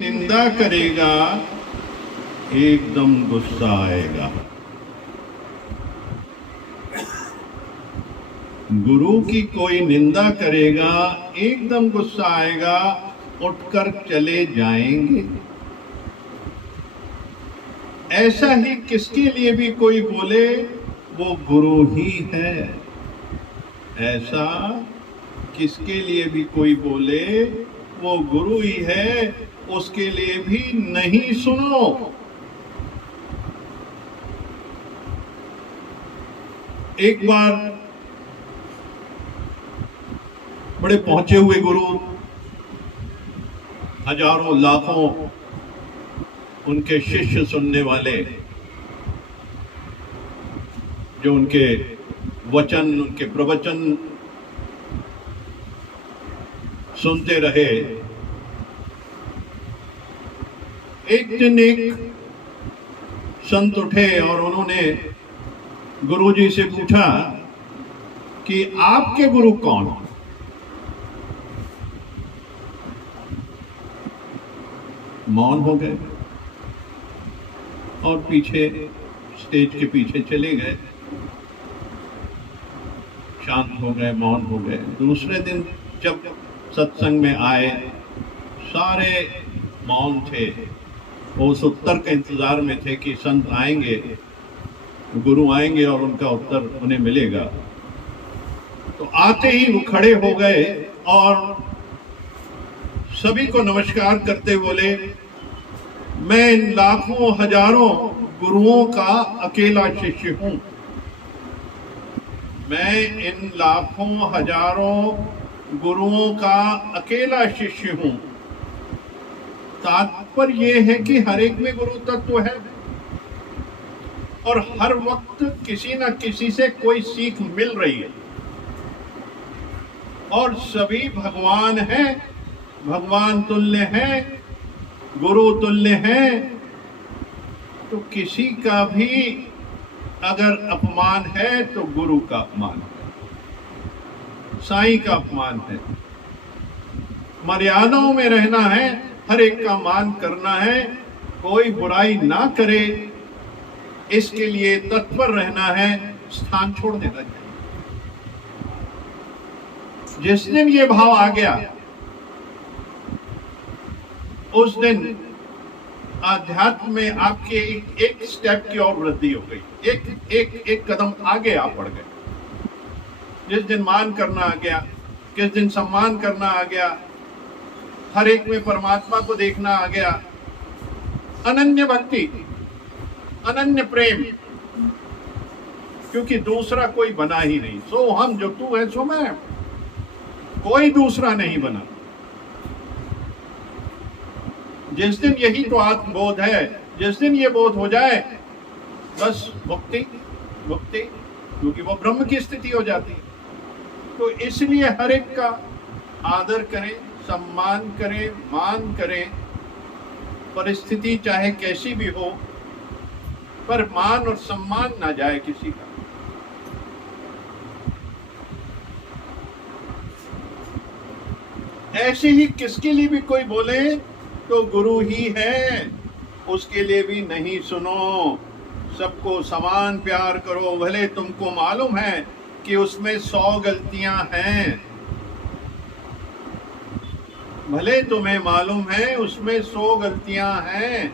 निंदा करेगा एकदम गुस्सा आएगा। गुरु की कोई निंदा करेगा एकदम गुस्सा आएगा, उठकर चले जाएंगे। ऐसा ही किसके लिए भी कोई बोले वो गुरु ही है। ऐसा किसके लिए भी कोई बोले वो गुरु ही है, उसके लिए भी नहीं सुनो। एक बार बड़े पहुंचे हुए गुरु, हजारों लाखों उनके शिष्य सुनने वाले, जो उनके वचन उनके प्रवचन सुनते रहे। एक दिन एक संत उठे और उन्होंने गुरुजी से पूछा कि आपके गुरु कौन? मौन हो गए और पीछे स्टेज के पीछे चले गए, शांत हो गए, मौन हो गए। दूसरे दिन जब सत्संग में आए, सारे मौन थे, वो उस उत्तर के इंतजार में थे कि संत आएंगे, गुरु आएंगे और उनका उत्तर उन्हें मिलेगा। तो आते ही वो खड़े हो गए और सभी को नमस्कार करते बोले, मैं इन लाखों हजारों गुरुओं का अकेला शिष्य हूं। मैं इन लाखों हजारों गुरुओं का अकेला शिष्य हूं। तात्पर्य यह है कि हर एक में गुरु तत्व है और हर वक्त किसी न किसी से कोई सीख मिल रही है और सभी भगवान हैं, भगवान तुल्य हैं, गुरु तुल्य हैं। तो किसी का भी अगर अपमान है तो गुरु का अपमान है, साईं का अपमान है। मर्यादाओं में रहना है, हर एक का मान करना है, कोई बुराई ना करे इसके लिए तत्पर रहना है, स्थान छोड़ देना चाहिए। जिस दिन ये भाव आ गया उस दिन आध्यात्म में आपके एक स्टेप की और वृद्धि हो गई, एक कदम आगे आप बढ़ गए। जिस दिन मान करना आ गया, किस दिन सम्मान करना आ गया, हर एक में परमात्मा को देखना आ गया, अनन्य भक्ति, अनन्य प्रेम, क्योंकि दूसरा कोई बना ही नहीं। सो हम जो तू है सो मैं, कोई दूसरा नहीं बना। जिस दिन यही तो आत्मबोध है, जिस दिन ये बोध हो जाए बस मुक्ति मुक्ति, क्योंकि वो ब्रह्म की स्थिति हो जाती है। तो इसलिए हर एक का आदर करें, सम्मान करें, मान करें, परिस्थिति चाहे कैसी भी हो, पर मान और सम्मान ना जाए किसी का। ऐसे ही किसके लिए भी कोई बोले तो गुरु ही है, उसके लिए भी नहीं सुनो। सबको समान प्यार करो, भले तुमको मालूम है कि उसमें 100 गलतियां हैं, भले तुम्हें मालूम है उसमें 100 गलतियां हैं।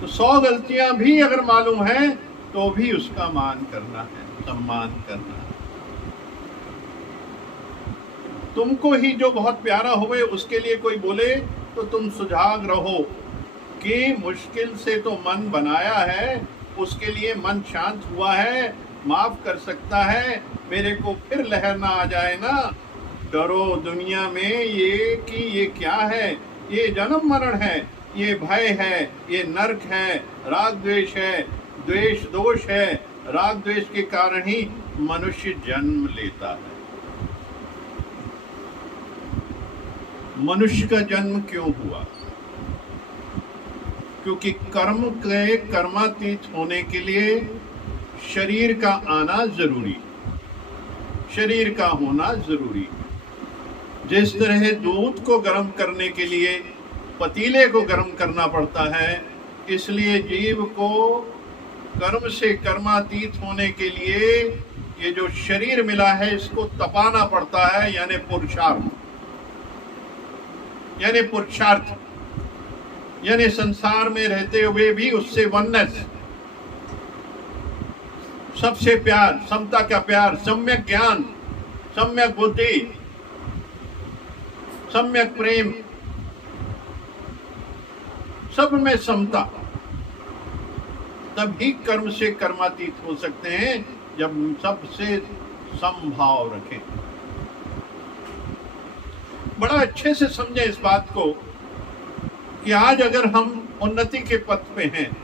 तो 100 गलतियां भी अगर मालूम है तो भी उसका मान करना है, सम्मान करना है। तुमको ही जो बहुत प्यारा होवे उसके लिए कोई बोले तो तुम सुजाग रहो कि मुश्किल से तो मन बनाया है, उसके लिए मन शांत हुआ है, माफ कर सकता है, मेरे को फिर लहर ना आ जाए ना। डरो दुनिया में ये कि ये क्या है, ये जन्म मरण है, ये भय है, ये नरक है, राग द्वेष है, द्वेष दोष है। राग द्वेष के कारण ही मनुष्य जन्म लेता है। मनुष्य का जन्म क्यों हुआ? क्योंकि कर्म के कर्मातीत होने के लिए शरीर का आना जरूरी, शरीर का होना जरूरी। जिस तरह दूध को गर्म करने के लिए पतीले को गर्म करना पड़ता है, इसलिए जीव को कर्म से कर्मातीत होने के लिए ये जो शरीर मिला है इसको तपाना पड़ता है, यानी पुरुषार्थ, यानी संसार में रहते हुए भी उससे वननेस, सबसे प्यार, समता का प्यार, सम्यक ज्ञान, सम्यक बुद्धि, सम्यक प्रेम, सब में समता। तभी कर्म से कर्मातीत हो सकते हैं जब सबसे समभाव रखें। बड़ा अच्छे से समझें इस बात को कि आज अगर हम उन्नति के पथ पे हैं,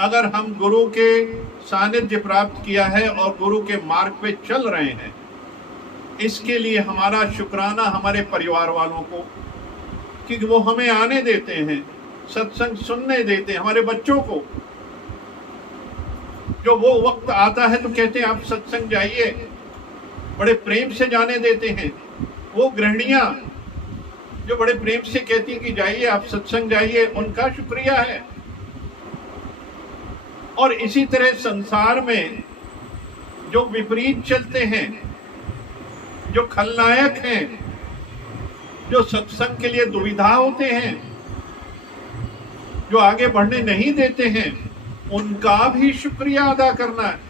अगर हम गुरु के सानिध्य प्राप्त किया है और गुरु के मार्ग पे चल रहे हैं, इसके लिए हमारा शुक्राना हमारे परिवार वालों को कि वो हमें आने देते हैं, सत्संग सुनने देते हैं। हमारे बच्चों को जो वो वक्त आता है तो कहते हैं आप सत्संग जाइए, बड़े प्रेम से जाने देते हैं। वो गृहिणियां जो बड़े प्रेम से कहती हैं कि जाइए आप सत्संग जाइए, उनका शुक्रिया है। और इसी तरह संसार में जो विपरीत चलते हैं, जो खलनायक हैं, जो सत्संग के लिए दुविधा होते हैं, जो आगे बढ़ने नहीं देते हैं, उनका भी शुक्रिया अदा करना है।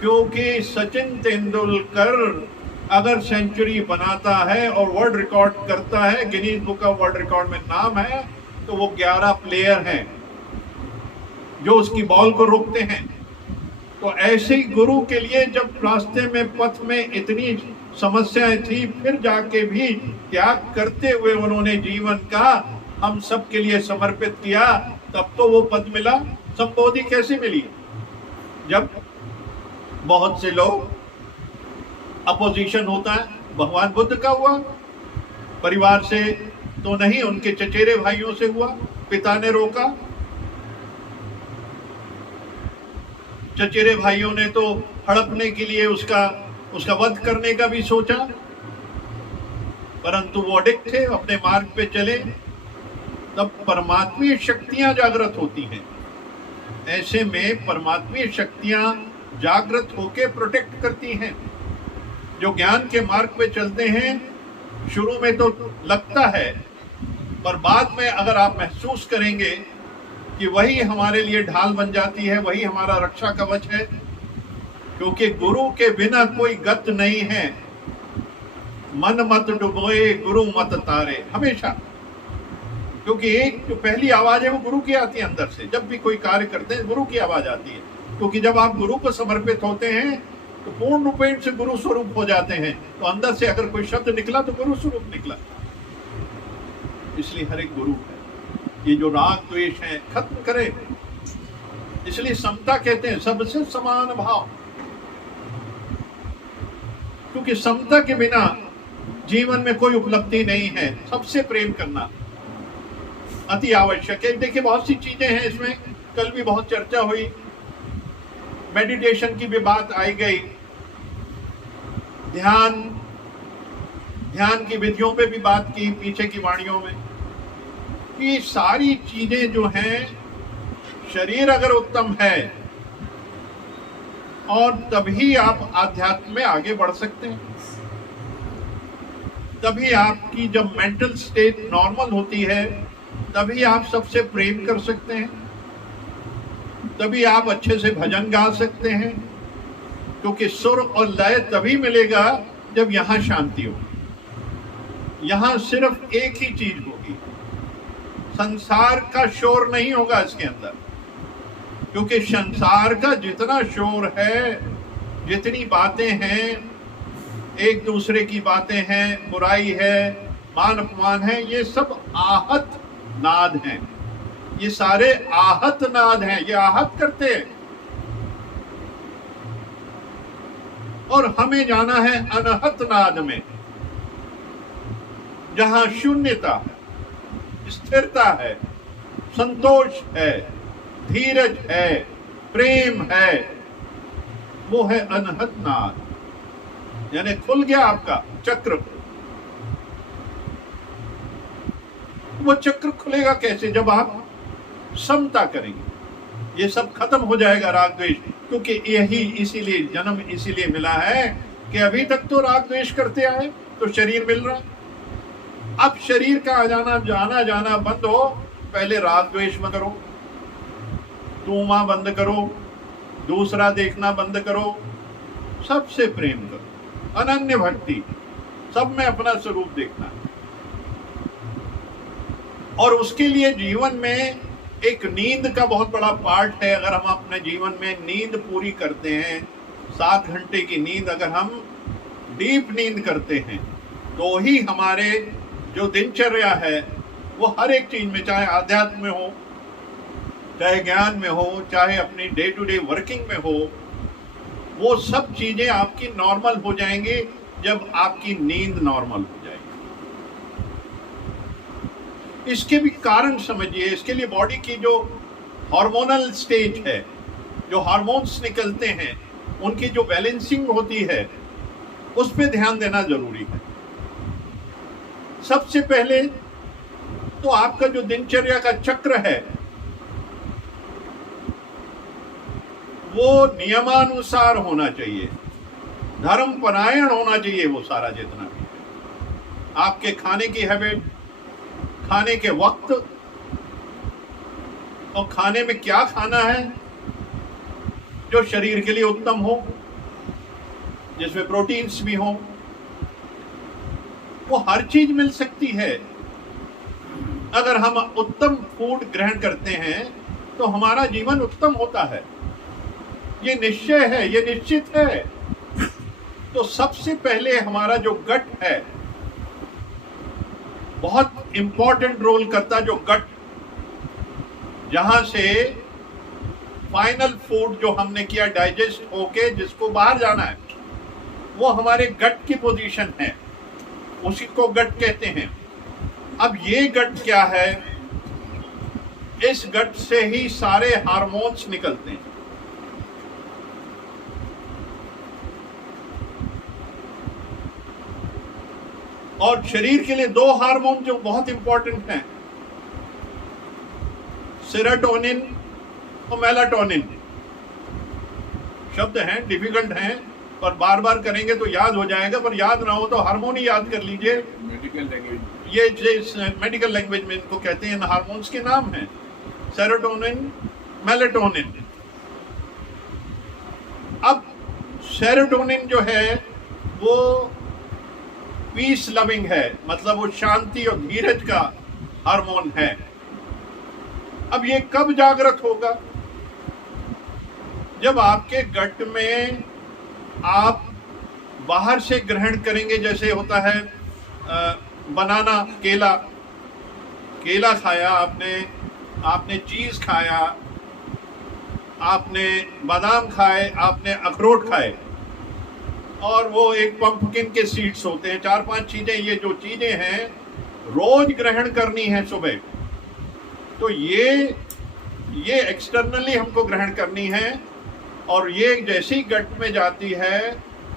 क्योंकि सचिन तेंदुलकर अगर सेंचुरी बनाता है और वर्ल्ड रिकॉर्ड करता है, Guinness book of world record में नाम है, तो वो 11 प्लेयर हैं जो उसकी बॉल को रोकते हैं। तो ऐसे ही गुरु के लिए जब रास्ते में पथ में इतनी समस्याएं थी, फिर जाके भी त्याग करते हुए उन्होंने जीवन का हम सब के लिए समर्पित किया, तब तो वो पद मिला। संबोधि कैसे मिली? जब बहुत से लोग अपोजिशन होता है, भगवान बुद्ध का हुआ, परिवार से तो नहीं, उनके चचेरे भाइयों से हुआ, पिता ने रोका, चचेरे भाइयों ने तो हड़पने के लिए उसका वध करने का भी सोचा, परंतु वो अडिग थे, अपने मार्ग पे चले। तब परमात्मीय शक्तियां जागृत होती हैं। ऐसे में परमात्मीय शक्तियां जागृत होकर प्रोटेक्ट करती हैं। जो ज्ञान के मार्ग पे चलते हैं, शुरू में तो लगता है, पर बाद में अगर आप महसूस करेंगे कि वही हमारे लिए ढाल बन जाती है, वही हमारा रक्षा कवच है। क्योंकि गुरु के बिना कोई गत नहीं है। मन मत डुबोए गुरु मत तारे, हमेशा। क्योंकि एक जो पहली आवाज है वो गुरु की आती है अंदर से। जब भी कोई कार्य करते हैं गुरु की आवाज आती है। क्योंकि जब आप गुरु को समर्पित होते हैं तो पूर्ण रूपेण से गुरु स्वरूप हो जाते हैं। तो अंदर से अगर कोई शब्द निकला तो गुरु स्वरूप निकला। इसलिए हर एक गुरु है। ये जो राग द्वेष है खत्म करे। इसलिए समता कहते हैं, सबसे समान भाव। क्योंकि समता के बिना जीवन में कोई उपलब्धि नहीं है। सबसे प्रेम करना अति आवश्यक है। देखिए बहुत सी चीजें हैं इसमें, कल भी बहुत चर्चा हुई, मेडिटेशन की भी बात आई गई, ध्यान की विधियों पे भी बात की पीछे की वाणियों में, कि सारी चीजें जो हैं, शरीर अगर उत्तम है और तभी आप आध्यात्म में आगे बढ़ सकते हैं। तभी आपकी जब मेंटल स्टेट नॉर्मल होती है, तभी आप सबसे प्रेम कर सकते हैं, तभी आप अच्छे से भजन गा सकते हैं। क्योंकि सुर और लय तभी मिलेगा जब यहां शांति हो। यहां सिर्फ एक ही चीज होगी, संसार का शोर नहीं होगा इसके अंदर। क्योंकि संसार का जितना शोर है, जितनी बातें हैं, एक दूसरे की बातें हैं, बुराई है, मान अपमान है, ये सब आहत नाद हैं। ये सारे आहत नाद हैं, ये आहत करते हैं। और हमें जाना है अनहत नाद में, जहां शून्यता है, स्थिरता है, संतोष है, धीरज है, प्रेम है। वो है अनहत नाद। यानी खुल गया आपका चक्र, वो चक्र खुलेगा कैसे? जब आप समता करेंगे। ये सब खत्म हो जाएगा राग द्वेष, क्योंकि यही इसीलिए जन्म इसीलिए मिला है कि अभी तक तो राग द्वेष करते आए तो शरीर मिल रहा, अब शरीर का आना जाना बंद हो, पहले राग द्वेष मत करो, तू मां बंद करो, दूसरा देखना बंद करो, सबसे प्रेम करो, अनन्य भक्ति, सब में अपना स्वरूप देखना। और उसके लिए जीवन में एक नींद का बहुत बड़ा पार्ट है। अगर हम अपने जीवन में नींद पूरी करते हैं, 7 घंटे की नींद अगर हम डीप नींद करते हैं, तो ही हमारे जो दिनचर्या है वो हर एक चीज में, चाहे आध्यात्म में हो, चाहे ज्ञान में हो, चाहे अपनी डे टू डे वर्किंग में हो, वो सब चीजें आपकी नॉर्मल हो जाएंगी जब आपकी नींद नॉर्मल हो जाएगी। इसके भी कारण समझिए। इसके लिए बॉडी की जो हार्मोनल स्टेज है, जो हार्मोन्स निकलते हैं, उनकी जो बैलेंसिंग होती है, उस पे ध्यान देना जरूरी है। सबसे पहले तो आपका जो दिनचर्या का चक्र है वो नियमानुसार होना चाहिए, धर्मपरायण होना चाहिए। वो सारा जितना भी आपके खाने की हैबिट, खाने के वक्त, और खाने में क्या खाना है जो शरीर के लिए उत्तम हो, जिसमें प्रोटीन्स भी हो, वो हर चीज मिल सकती है। अगर हम उत्तम फूड ग्रहण करते हैं तो हमारा जीवन उत्तम होता है, ये निश्चय है, ये निश्चित है। तो सबसे पहले हमारा जो गट है बहुत इंपॉर्टेंट रोल करता है। जो गट, जहां से फाइनल फूड जो हमने किया डाइजेस्ट होके जिसको बाहर जाना है, वो हमारे गट की पोजीशन है, उसी को गट कहते हैं। अब ये गट क्या है? इस गट से ही सारे हार्मोन्स निकलते हैं। और शरीर के लिए 2 हार्मोन जो बहुत इंपॉर्टेंट हैं, सेरोटोनिन और मेलाटोनिन। शब्द हैं, डिफिकल्ट हैं, पर बार बार करेंगे तो याद हो जाएगा, पर याद ना हो तो हार्मोन ही याद कर लीजिए। मेडिकल लैंग्वेज, ये मेडिकल लैंग्वेज में इनको कहते हैं, हार्मोन्स के नाम हैं सेरोटोनिन, मेलाटोनिन। अब सेरोटोनिन जो है वो पीस लविंग है, मतलब वो शांति और धीरज का हार्मोन है। अब ये कब जागृत होगा? जब आपके गट में आप बाहर से ग्रहण करेंगे, जैसे होता है बनाना, केला खाया आपने चीज खाया, आपने बादाम खाए, आपने अखरोट खाए, और वो एक पंपकिन के सीड्स होते हैं, 4-5 चीजें, ये जो चीजें हैं रोज ग्रहण करनी है सुबह। तो ये एक्सटर्नली हमको ग्रहण करनी है, और ये जैसी गट में जाती है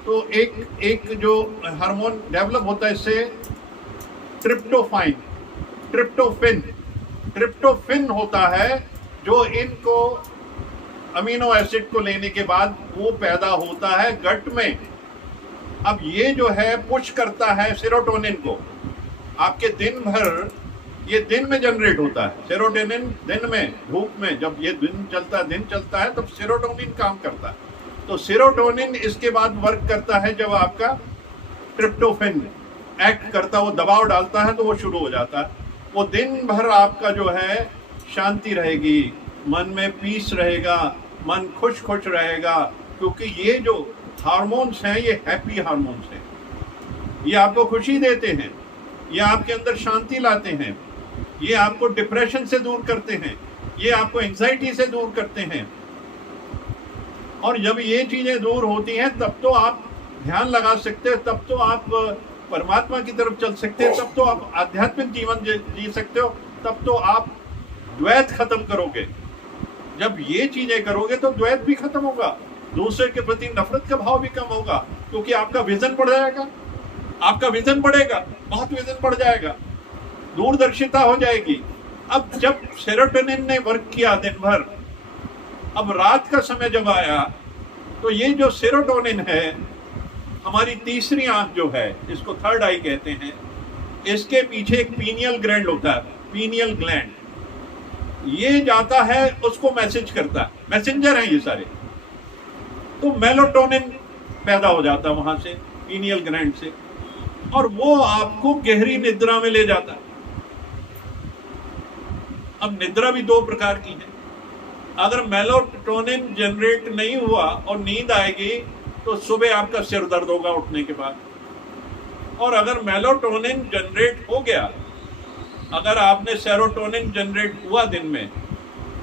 तो एक जो हार्मोन डेवलप होता है इससे, ट्रिप्टोफिन होता है, जो इनको अमीनो एसिड को लेने के बाद वो पैदा होता है गट में। अब ये जो है पुश करता है सेरोटोनिन को। आपके दिन भर, ये दिन में जनरेट होता है सेरोटोनिन, दिन में, धूप में, जब ये दिन चलता है तब सेरोटोनिन काम करता है। तो सेरोटोनिन इसके बाद वर्क करता है जब आपका ट्रिप्टोफैन एक्ट करता है, वो दबाव डालता है तो वो शुरू हो जाता है। वो दिन भर आपका जो है शांति रहेगी, मन में पीस रहेगा, मन खुश रहेगा, क्योंकि ये जो हार्मोन्स हैं ये हैप्पी हार्मोन्स हैं, ये आपको खुशी देते हैं, ये आपके अंदर शांति लाते हैं, ये आपको डिप्रेशन से दूर करते हैं, ये आपको एंजाइटी से दूर करते हैं। और जब ये चीजें दूर होती हैं तब तो आप ध्यान लगा सकते हैं, तब तो आप परमात्मा की तरफ चल सकते हैं, तब तो आप आध्यात्मिक जीवन जी सकते हो, तब तो आप द्वैत खत्म करोगे। जब ये चीजें करोगे तो द्वैत भी खत्म होगा, दूसरे के प्रति नफरत का भाव भी कम होगा, क्योंकि आपका विजन बढ़ जाएगा, आपका विजन बढ़ेगा, बहुत विजन बढ़ जाएगा। दूरदर्शिता हो जाएगी। अब जब सेरोटोनिन ने वर्क किया दिन भर, अब रात का समय जब आया तो ये जो सेरोटोनिन है, हमारी तीसरी आंख जो है, इसको थर्ड आई कहते हैं, इसके पीछे एक पीनियल ग्लैंड होता है, पीनियल ग्लैंड, ये जाता है, उसको मैसेज करता है, मैसेंजर हैं ये सारे। तो मेलाटोनिन पैदा हो जाता है वहां से, पीनियल ग्लैंड से, और वो आपको गहरी निद्रा में ले जाता है। अब निद्रा भी दो प्रकार की है। अगर मेलाटोनिन जनरेट नहीं हुआ और नींद आएगी तो सुबह आपका सिर दर्द होगा उठने के बाद। और अगर मेलाटोनिन जनरेट हो गया, अगर आपने सेरोटोनिन जनरेट हुआ दिन में,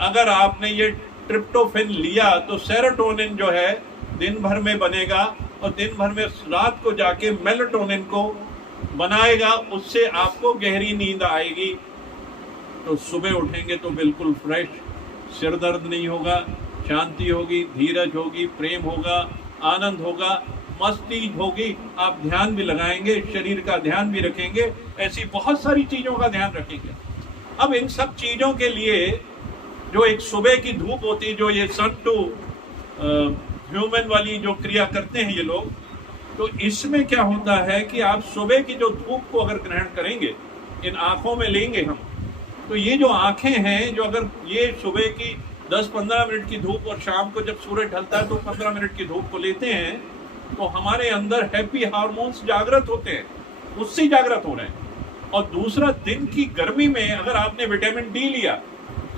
अगर आपने ये ट्रिप्टोफैन लिया, तो सेरोटोनिन जो है दिन भर में बनेगा और दिन भर में रात को जाके मेलाटोनिन को बनाएगा, उससे आपको गहरी नींद आएगी। तो सुबह उठेंगे तो बिल्कुल फ्रेश, सिर दर्द नहीं होगा, शांति होगी, धीरज होगी, प्रेम होगा, आनंद होगा, मस्ती होगी, आप ध्यान भी लगाएंगे, शरीर का ध्यान भी रखेंगे, ऐसी बहुत सारी चीजों का ध्यान रखेंगे। अब इन सब चीजों के लिए जो एक सुबह की धूप होती है, जो ये सन टू ह्यूमन वाली जो क्रिया करते हैं ये लोग, तो इसमें क्या होता है कि आप सुबह की जो धूप को अगर ग्रहण करेंगे, इन आंखों में लेंगे हम, तो ये जो आंखें हैं, जो अगर ये सुबह की 10-15 मिनट की धूप और शाम को जब सूरज ढलता है तो 15 मिनट की धूप को लेते हैं, तो हमारे अंदर हैप्पी हार्मोन्स जागृत होते हैं, उससे जागृत हो रहे हैं। और दूसरा, दिन की गर्मी में अगर आपने विटामिन डी लिया,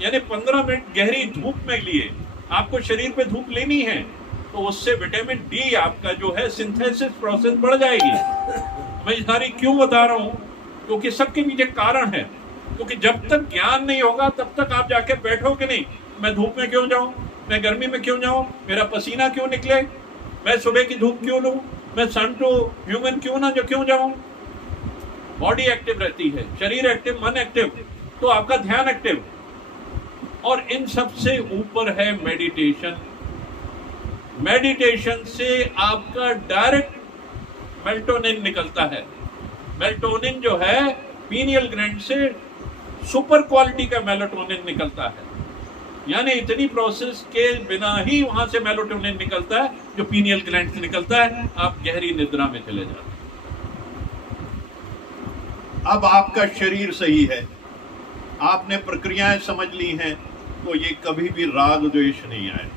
यानी 15 मिनट गहरी धूप में लिए, आपको शरीर पे धूप लेनी है, तो उससे विटामिन डी आपका जो है सिंथेसिस प्रोसेस बढ़ जाएगी। मैं सारी क्यों बता रहा हूँ, क्योंकि सबके पीछे कारण है। क्योंकि जब तक ज्ञान नहीं होगा तब तक आप जाके बैठोगे नहीं, मैं धूप में क्यों जाऊं, मैं गर्मी में क्यों जाऊं, मेरा पसीना क्यों निकले, मैं सुबह की धूप क्यों लूं, मैं सन टू ह्यूमन क्यों जाऊं। बॉडी एक्टिव रहती है, शरीर एक्टिव, मन एक्टिव, तो आपका ध्यान एक्टिव। और इन सब से ऊपर है मेडिटेशन। मेडिटेशन से आपका डायरेक्ट मेलाटोनिन निकलता है। मेलाटोनिन जो है पीनियल ग्लैंड से सुपर क्वालिटी का मेलाटोनिन निकलता है, यानी इतनी प्रोसेस के बिना ही वहां से मेलाटोनिन निकलता है, जो पीनियल ग्लैंड से निकलता है, आप गहरी निद्रा में चले जाते हैं। अब आपका शरीर सही है, आपने प्रक्रियाएं समझ ली हैं, तो ये कभी भी राग द्वेष नहीं आएगा,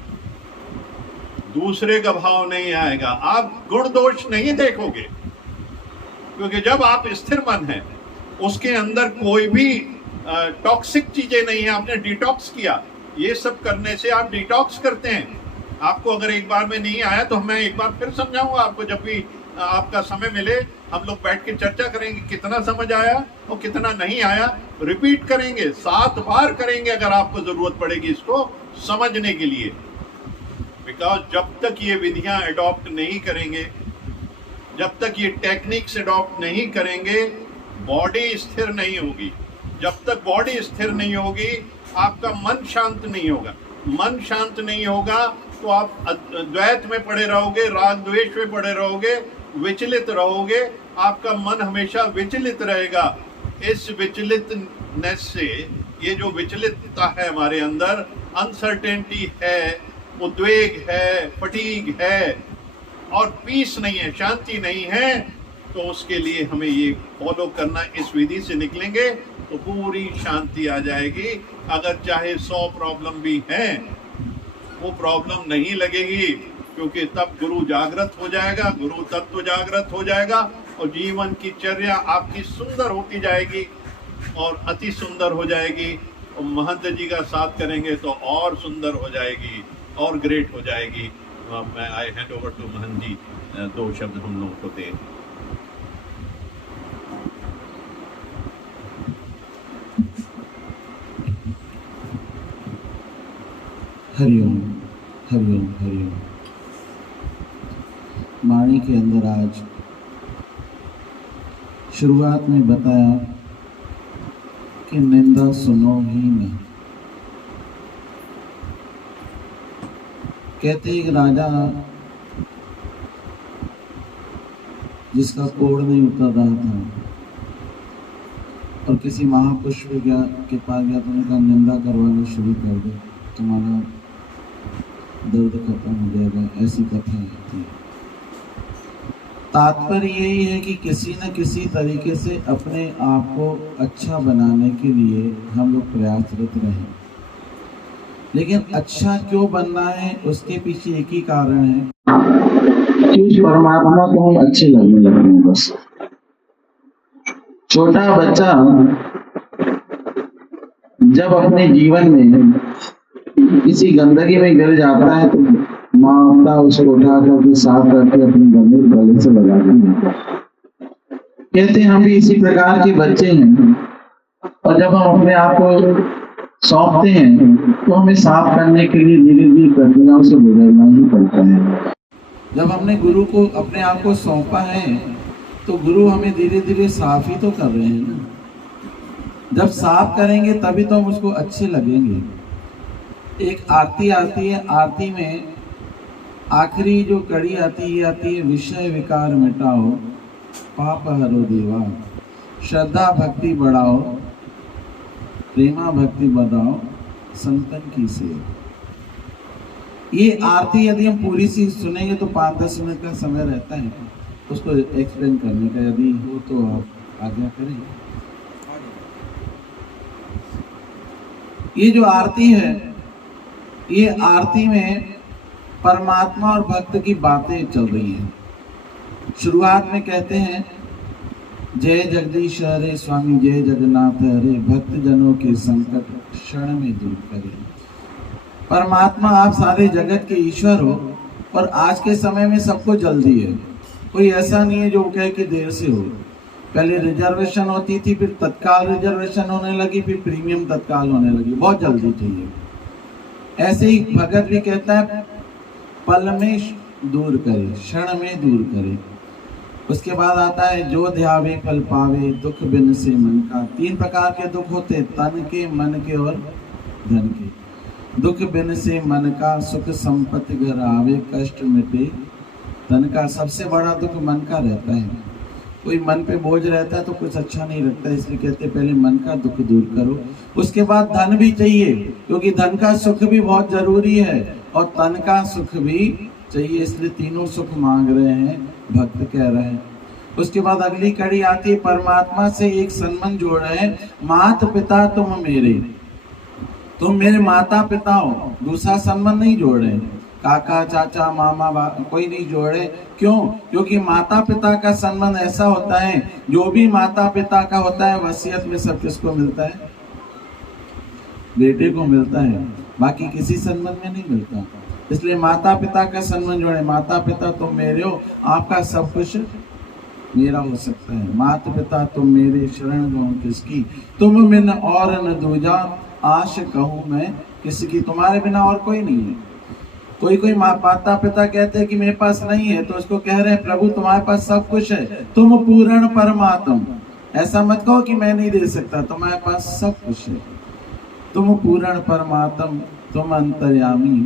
दूसरे का भाव नहीं आएगा, आप गुण दोष नहीं देखोगे। क्योंकि जब आप स्थिर मन है, उसके अंदर कोई भी टॉक्सिक चीजें नहीं है, आपने डिटॉक्स किया। ये सब करने से आप डिटॉक्स करते हैं। आपको अगर एक बार में नहीं आया तो मैं एक बार फिर समझाऊंगा आपको, जब भी आपका समय मिले हम लोग बैठ के चर्चा करेंगे, कितना समझ आया और कितना नहीं आया, रिपीट करेंगे, 7 बार करेंगे अगर आपको जरूरत पड़ेगी इसको समझने के लिए। बिकॉज जब तक ये विधियां अडॉप्ट नहीं करेंगे, जब तक ये टेक्निक्स अडॉप्ट नहीं करेंगे, बॉडी स्थिर नहीं होगी। जब तक बॉडी स्थिर नहीं होगी, आपका मन शांत नहीं होगा। मन शांत नहीं होगा तो आप द्वैत में पड़े रहोगे, राग द्वेष में पड़े रहोगे, विचलित रहोगे, आपका मन हमेशा विचलित रहेगा। इस विचलितनेस से, ये जो विचलितता है हमारे अंदर, अनसर्टेनिटी है, उद्वेग है, फटीग है और पीस नहीं है, शांति नहीं है, तो उसके लिए हमें ये फॉलो करना। इस विधि से निकलेंगे तो पूरी शांति आ जाएगी। अगर चाहे 100 प्रॉब्लम भी हैं, वो प्रॉब्लम नहीं लगेगी, क्योंकि तब गुरु जागृत हो जाएगा, गुरु तत्व जागृत हो जाएगा और जीवन की चर्या आपकी सुंदर होती जाएगी और अति सुंदर हो जाएगी। और महंत जी का साथ करेंगे तो और सुंदर हो जाएगी और ग्रेट हो जाएगी। मैं आई हैंड ओवर टू महंत जी, 2 शब्द हम लोग को दें। हरिओम हरिओम हरिओम। वाणी के अंदर आज शुरुआत में बताया कि निंदा सुनो ही नहीं। कहते एक राजा जिसका कोड़ नहीं उतर रहा था और किसी महापुरुष के पास गया तो उनका निंदा करवाना शुरू कर दो, तुम्हारा दर्द खत्म हो जाएगा, ऐसी कथा है। तात्पर्य यही है कि किसी न किसी तरीके से अपने आप को अच्छा बनाने के लिए हम लोग प्रयासरत रहें। लेकिन अच्छा क्यों बनना है, उसके पीछे एक ही कारण है कि परमात्मा को हम अच्छे लगने लगे हैं। बस छोटा बच्चा जब अपने जीवन में किसी गंदगी में गिर जाता है तो माता उसको उठा करके साफ करके अपने गले से लगाती है। कहते हैं हम भी इसी प्रकार के बच्चे हैं, और जब हम अपने आप को सौंपते हैं तो हमें साफ करने के लिए धीरे धीरे प्रक्रियाओं से गुजरना ही पड़ता है। जब हमने गुरु को अपने आप को सौंपा है तो गुरु हमें धीरे धीरे साफ ही तो कर रहे हैं ना। जब साफ करेंगे तभी तो हम उसको अच्छे लगेंगे। एक आरती आती है, आरती में आखिरी जो कड़ी आती है विषय विकार मिटाओ, पाप हरो देवा, श्रद्धा भक्ति बढ़ाओ, प्रेमा भक्ति बढ़ाओ, संतन की सेवा। ये आरती यदि हम पूरी सी सुनेंगे तो 5-10 मिनट का समय रहता है उसको एक्सप्लेन करने का, यदि हो तो आप आज्ञा करें। ये जो आरती है, ये आरती में परमात्मा और भक्त की बातें चल रही हैं। शुरुआत में कहते हैं जय जगदीश हरे स्वामी जय जगन्नाथ हरे, भक्त जनों के संकट क्षण में दूर करे। परमात्मा आप सारे जगत के ईश्वर हो, और आज के समय में सबको जल्दी है। कोई ऐसा नहीं है जो कहे कि देर से हो। पहले रिजर्वेशन होती थी, फिर तत्काल रिजर्वेशन होने लगी, फिर प्रीमियम तत्काल होने लगी, बहुत जल्दी चाहिए। ऐसे ही भगत भी कहता है पल में दूर करे, क्षण में दूर करे। उसके बाद आता है जो ध्यावे फल पावे, दुख बिन से मन का। 3 प्रकार के दुख होते, तन के, मन के और धन के। दुख बिन से मन का, सुख संपत्ति घर आवे, कष्ट मिटे तन का। सबसे बड़ा दुख मन का रहता है। कोई मन पे बोझ रहता है तो कुछ अच्छा नहीं लगता, इसलिए कहते हैं पहले मन का दुख दूर करो। उसके बाद धन भी चाहिए, क्योंकि धन का सुख भी बहुत जरूरी है और तन का सुख भी चाहिए, इसलिए तीनों सुख मांग रहे हैं, भक्त कह रहे हैं। उसके बाद अगली कड़ी आती है, परमात्मा से एक संबंध जोड़ रहे हैं। माता पिता तुम मेरे, तुम मेरे माता पिता हो। दूसरा संबंध नहीं जोड़ रहे, काका चाचा मामा कोई नहीं जोड़े। क्यों? क्योंकि माता पिता का संबंध ऐसा होता है, जो भी माता पिता का होता है वसीयत में सब किसको मिलता है? बेटे को मिलता है, बाकी किसी संबंध में नहीं मिलता। इसलिए माता पिता का संबंध जोड़े। माता पिता तुम मेरे हो, आपका सब कुछ मेरा हो सकता है। माता पिता तुम मेरे, शरण गहूं किसकी, तुम बिन और न दूजा, आश कहूं मैं किसकी। तुम्हारे बिना और कोई नहीं है। कोई माता पिता कहते हैं कि मेरे पास नहीं है, तो उसको कह रहे हैं प्रभु तुम्हारे पास सब कुछ है, तुम पूर्ण परमात्म। ऐसा मत कहो कि मैं नहीं दे सकता, तुम्हारे पास सब कुछ है। तुम पूर्ण परमात्म, तुम अंतर्यामी,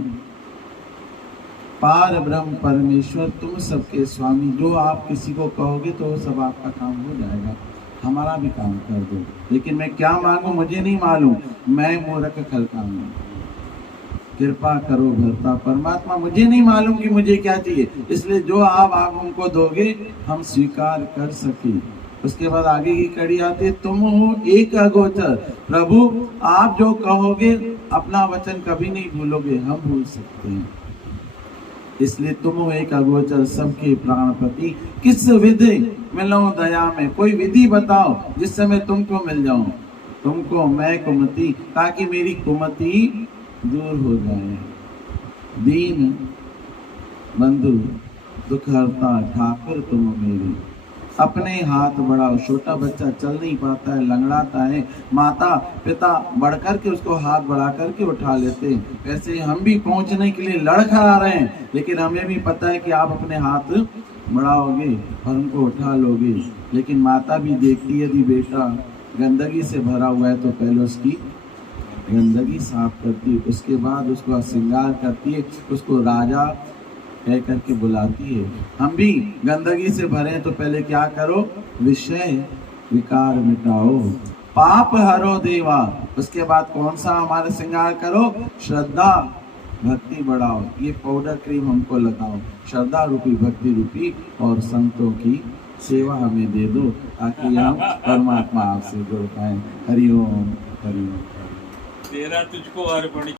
पार ब्रह्म परमेश्वर, तुम सबके स्वामी। जो आप किसी को कहोगे तो सब आपका काम हो जाएगा, हमारा भी काम कर दो। लेकिन मैं क्या मांगू मुझे नहीं मालूम, मैं मूर्ख खलकाऊंगा, कृपा करो भरता परमात्मा, मुझे नहीं मालूम कि मुझे क्या चाहिए, इसलिए जो आप हमको दोगे हम स्वीकार कर सके। उसके बाद आगे की कड़ी आती है, तुम हो एक अगोचर, प्रभु आप जो कहोगे अपना वचन कभी नहीं भूलोगे, हम भूल सकते हैं। इसलिए तुम हो एक अगोचर, सबके प्राणपति, किस विधि मिलो दया में। कोई विधि बताओ जिससे मैं तुमको मिल जाऊं, तुमको मैं कुमति, ताकि मेरी कुमति दूर हो जाए। दीन बंधु दुख हरता ठाकुर तुम मेरे, अपने हाथ बढ़ाओ। छोटा बच्चा चल नहीं पाता है, लंगड़ाता है, माता पिता बढ़ करके उसको हाथ बढ़ा करके उठा लेते हैं। वैसे हम भी पहुंचने के लिए लड़खड़ा रहे हैं, लेकिन हमें भी पता है कि आप अपने हाथ बढ़ाओगे और उनको उठा लोगे। लेकिन माता भी देखती है, यदि बेटा गंदगी से भरा हुआ है तो पहले उसकी गंदगी साफ करती है, उसके बाद उसको श्रृंगार करती है, उसको राजा कह करके बुलाती है। हम भी गंदगी से भरे तो पहले क्या करो, विषय विकार मिटाओ, पाप हरो देवा। उसके बाद कौन सा हमारे श्रृंगार करो? श्रद्धा भक्ति बढ़ाओ। ये पाउडर क्रीम हमको लगाओ, श्रद्धा रूपी भक्ति रूपी, और संतों की सेवा हमें दे दो ताकि हम परमात्मा आपसे जुड़ पाए। हरिओम हरिओम। तेरा तुझको अर्पण